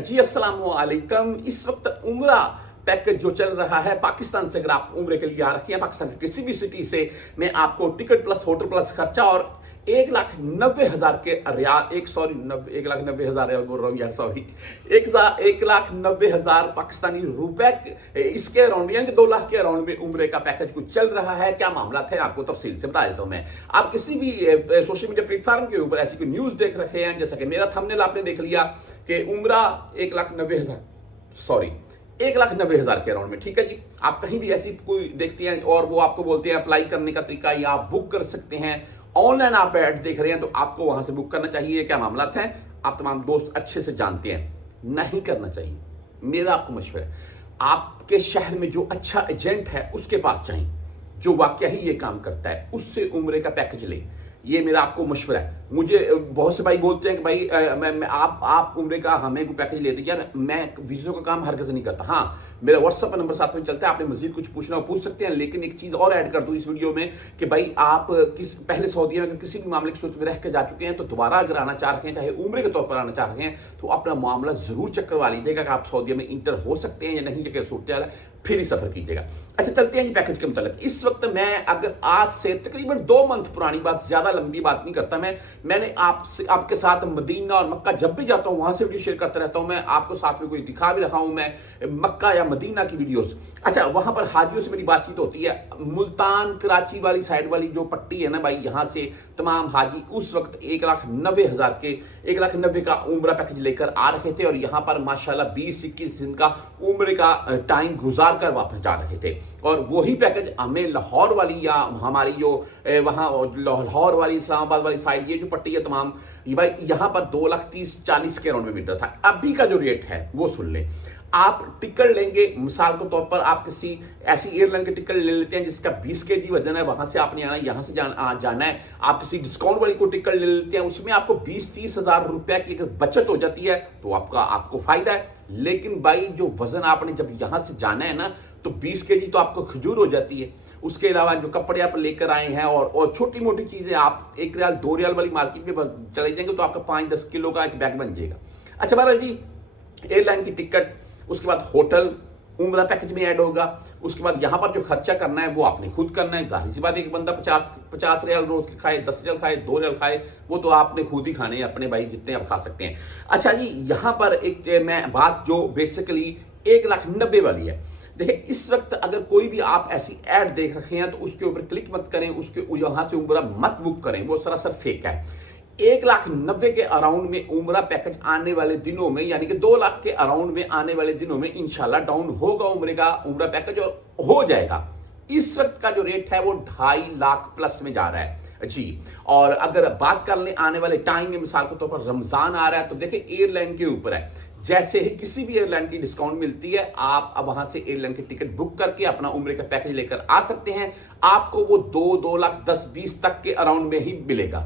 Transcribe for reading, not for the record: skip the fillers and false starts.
जी अस्सलाम वालेकुम। इस वक्त उम्रा पैकेज जो चल रहा है पाकिस्तान से, अगर आप उम्रे के लिए आ रखी हैं पाकिस्तान की किसी भी सिटी से, मैं आपको टिकट प्लस होटल प्लस खर्चा और 1,90,000 के रियाल, 1,90,000 रियाल बोल रहा हूँ यार, सॉरी, 1,90,000 पाकिस्तानी रुपए इसके अराउंड, यानी 2 लाख के अराउंड में उम्रे का पैकेज कुछ चल रहा है। क्या मामला थे आपको तफसील से बता देता हूं मैं। आप किसी भी सोशल मीडिया प्लेटफॉर्म के ऊपर ऐसी कोई न्यूज देख रहे हैं, जैसा कि मेरा थंबनेल आपने देख लिया कि उम्रा 1,90,000, सॉरी 1,90,000 के अराउंड में, ठीक है जी। आप कहीं भी ऐसी कोई देखते हैं और वो आपको बोलते हैं अप्लाई करने का तरीका या आप बुक कर सकते हैं, ऑनलाइन आप ऐड देख रहे हैं तो आपको वहां से बुक करना चाहिए। क्या मामला है आप तमाम दोस्त अच्छे से जानते हैं, नहीं करना चाहिए। मेरा आपको मशवरा है, आपके शहर में जो अच्छा एजेंट है उसके पास जाएं, जो वाकया ही ये काम करता है, उससे उम्रे का पैकेज ले। ये मेरा आपको मशवरा है। मुझे बहुत से भाई बोलते हैं कि भाई आप उम्रे का हमें कोई पैकेज ले दीजिए। मैं वीज़ों का काम हरगिज़ नहीं करता। हाँ, मेरा व्हाट्सएप नंबर साथ में चलता है, आपने मजीद कुछ पूछना हो पूछ सकते हैं। लेकिन एक चीज़ और ऐड कर दूं इस वीडियो में कि भाई आप पहले सऊदी में अगर किसी भी मामले की सूरत में रह के जा चुके हैं तो दोबारा अगर आना चाह रहे हैं, चाहे उम्रे के तौर पर आना चाह रहे हैं, तो अपना मामला जरूर चेक करवा लीजिएगा कि आप सऊदी में इंटर हो सकते हैं या नहीं, जगह सूरत है, फिर ही सफर कीजिएगा। अच्छा, चलते हैं जी पैकेज के मुताबिक। इस वक्त मैं अगर आज से तकरीबन 2 मंथ पुरानी बात, ज्यादा लंबी बात नहीं करता मैंने आपके साथ मदीना और मक्का जब भी जाता हूं वहां से वीडियो शेयर करता रहता हूं। मैं आपको साथ में कोई दिखा भी रहा हूं मैं मक्का या मदीना की वीडियोस। अच्छा, वहां पर हाजियों से मेरी बातचीत होती है। मुल्तान कराची वाली साइड वाली जो पट्टी है ना भाई, यहां से तमाम हाजी उस वक्त 1,90,000 के 1,90,000 का उम्रा पैकेज लेकर आ रहे थे और यहां पर माशाल्लाह 20-21 दिन का उम्रे का टाइम गुजार कर वापस जा रहे थे। और वही पैकेज हमें लाहौर वाली या हमारी जो वहां लाहौर वाली इस्लामाबाद वाली साइड, ये जो पट्टी है तमाम, ये भाई यहां पर 2,30,40 के अराउंड में मिल रहा था। अभी का जो रेट है वो सुन लें। आप टिकट लेंगे, मिसाल के तौर पर आप किसी ऐसी एयरलाइन की टिकट ले लेते हैं जिसका 20 kg वजन है, वहां से आपने आना है, यहां से जाना है। आप किसी डिस्काउंट वाली को टिकट ले लेते हैं, उसमें आपको 20-30 हजार रुपए की अगर बचत हो जाती है तो आपको फायदा है। लेकिन भाई जो वजन आपने जब यहां से जाना है ना, तो 20 kg तो आपको खजूर हो जाती है। उसके अलावा जो कपड़े आप लेकर आए हैं और छोटी मोटी चीजें, आप 1 रियाल 2 रियाल वाली मार्केट में चले जाएंगे तो आपका 5-10 किलो का एक बैग बन जाएगा। अच्छा महाराज जी, एयरलाइन की टिकट, उसके बाद होटल उम्रा पैकेज में ऐड होगा। उसके बाद यहां पर जो खर्चा करना है वो आपने खुद करना है। जाहिर सी बात है, एक बंदा 50 रियाल रोज के खाए, 10 रियाल खाए, 2 रियाल खाए, वो तो आपने खुद ही खाने अपने भाई, जितने आप खा सकते हैं। अच्छा जी, यहां पर एक मैं बात जो बेसिकली 1,90,000 वाली है। देखिए, इस वक्त अगर कोई भी आप ऐसी ऐड देख रखे हैं तो उसके ऊपर क्लिक मत करें, उसके यहां से उम्रा मत बुक करें, वो सरासर फेक है। 1,90,000 के अराउंड में उम्रा पैकेज आने वाले दिनों में, यानी कि 2 लाख के अराउंड में आने वाले दिनों में इंशाल्लाह डाउन होगा उम्रा पैकेज और हो जाएगा। इस वक्त का जो रेट है वो 2.5 लाख प्लस में जा रहा है जी। और अगर बात कर लें आने वाले टाइम में, मिसाल के तौर पर रमजान आ रहा है, तो देखिए एयरलाइन के ऊपर है। जैसे ही किसी भी एयरलाइन की डिस्काउंट मिलती है, आप अब वहां से एयरलाइन की टिकट बुक करके अपना उम्रे का पैकेज लेकर आ सकते हैं। आपको वो 2 लाख 10-20 तक के अराउंड में ही मिलेगा।